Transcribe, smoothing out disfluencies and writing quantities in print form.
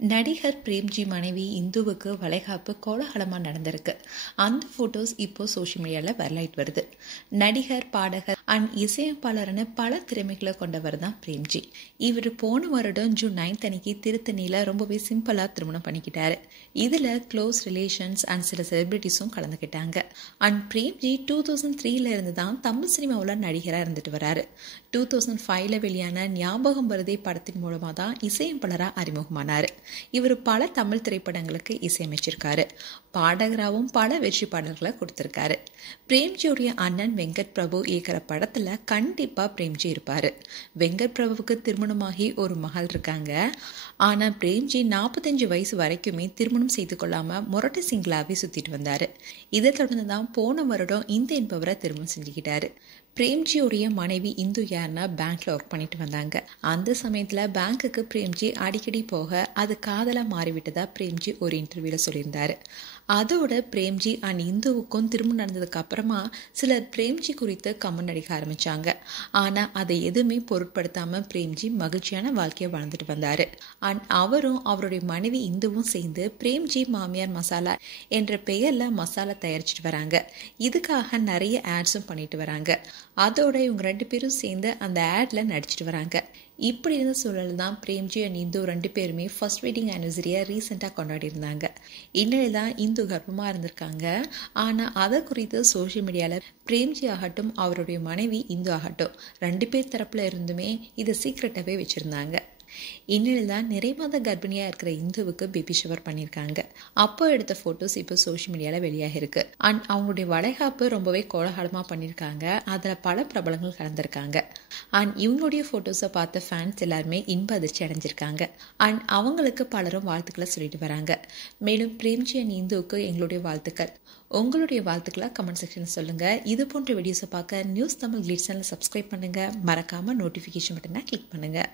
நடிகர் பிரேம்ஜி மனைவி இந்துவுக்கு வளைகாப்பு கோலாகலமாக நடந்திருக்கு. அந்த ஃபோட்டோஸ் இப்போ சோஷியல் மீடியாவில் வைரலாயிட்டு வருது. நடிகர், பாடகர் அண்ட் இசையமைப்பாளரான பல திறமைகளை கொண்டவர் தான் பிரேம்ஜி. இவர் போன வருடம் ஜூன் 9 அன்னைக்கு திருத்தணியில் ரொம்பவே சிம்பிளாக திருமணம் பண்ணிக்கிட்டாரு. இதில் க்ளோஸ் ரிலேஷன்ஸ் அண்ட் சில செலிபிரிட்டிஸும் கலந்துக்கிட்டாங்க. அண்ட் பிரேம்ஜி 2003 இருந்து தான் தமிழ் சினிமாவில் நடிகராக இருந்துட்டு வராரு. 2005 வெளியான ஞாபகம் வருதே படத்தின் மூலமாக தான் இசையமைப்பாளராக அறிமுகமானார். இவர் பல தமிழ் திரைப்படங்களுக்கு இசையமைச்சிருக்காரு. பாடகராகவும் பல வெற்றி பாடல்களை கொடுத்திருக்காரு. பிரேம்ஜியோடைய அண்ணன் வெங்கட் பிரபு இயக்கிற படத்துல கண்டிப்பா பிரேம்ஜி இருப்பாரு. வெங்கட் பிரபுவுக்கு திருமணமாகி ஒரு மகள் இருக்காங்க. ஆனா பிரேம்ஜி 45 வயசு வரைக்குமே திருமணம் செய்து கொள்ளாம மொரட்டு சிங்களாவே சுத்திட்டு வந்தாரு. இதை தொடர்ந்துதான் போன வருடம் இந்து என்பவரை திருமணம் செஞ்சுக்கிட்டாரு. பிரேம்ஜியோடைய மனைவி இந்து யாருன்னா பேங்க்ல ஒர்க் பண்ணிட்டு வந்தாங்க. அந்த சமயத்துல பேங்க்குக்கு பிரேம்ஜி அடிக்கடி போக அது காதலா மாறிவிட்டதா பிரேம்ஜி ஒரு இன்டர்வியூல சொல்லியிருந்தாரு. அதோட பிரேம்ஜி அண்ட் இந்துவுக்கும் திருமணம் நடந்ததுக்கு அப்புறமா சிலர் பிரேம்ஜி குறித்து கமெண்ட் அடிக்க ஆரம்பிச்சாங்க. ஆனா அதை எதுவுமே பொருட்படுத்தாம பிரேம்ஜி மகிழ்ச்சியான வாழ்க்கையை வாழ்ந்துட்டு வந்தாரு. அண்ட் அவரும் அவருடைய மனைவி இந்துவும் சேர்ந்து பிரேம்ஜி மாமியார் மசாலா என்ற பெயர்ல மசாலா தயாரிச்சுட்டு வராங்க. இதுக்காக நிறைய ஆட்ஸும் பண்ணிட்டு வராங்க. அதோட இவங்க 2 பேரும் சேர்ந்து அந்த ஆட்ல நடிச்சிட்டு வராங்க. இப்படி இருந்த சூழல் தான் பிரேம்ஜி அண்ட் இந்து 2 பேருமே ஃபர்ஸ்ட் வெட்டிங் ஆனிவர்சரியை ரீசெண்டாக கொண்டாடி இருந்தாங்க. இந்நிலையில் தான் இந்து கர்ப்பமாக இருந்திருக்காங்க. ஆனால் அதை குறித்து சோஷியல் மீடியாவில் பிரேம்ஜி ஆகட்டும் அவருடைய மனைவி இந்து ஆகட்டும் 2 பேர் தரப்புல இருந்துமே இதை சீக்ரெட்டாகவே வச்சுருந்தாங்க. இந்நிலையில் தான் நிறைமாத கர்ப்பிணியாக இருக்கிற இந்துவுக்கு பேபி ஷவர் பண்ணியிருக்காங்க. அப்போ எடுத்த ஃபோட்டோஸ் இப்போ சோஷியல் மீடியாவில் வெளியாக இருக்கு. அண்ட் அவங்களுடைய வளைகாப்பு ரொம்பவே கோலாகலமாக பண்ணியிருக்காங்க. அதில் பல பிரபலங்கள் கலந்துருக்காங்க. அண்ட் இவங்களுடைய ஃபோட்டோஸை பார்த்த ஃபேன்ஸ் எல்லாருமே இன்ப அதிர்ச்சி அடைஞ்சிருக்காங்க. அண்ட் அவங்களுக்கு பலரும் வாழ்த்துக்களை சொல்லிட்டு வராங்க. மேலும் பிரேம்ஜி அண்ட் இந்துவுக்கு எங்களுடைய வாழ்த்துக்கள். உங்களுடைய வாழ்த்துக்களை கமெண்ட் செக்ஷனில் சொல்லுங்கள். இது போன்ற வீடியோஸை பார்க்க news Tamil glitz channel subscribe பண்ணுங்கள். மறக்காமல் நோட்டிஃபிகேஷன் பட்டனை கிளிக் பண்ணுங்கள்.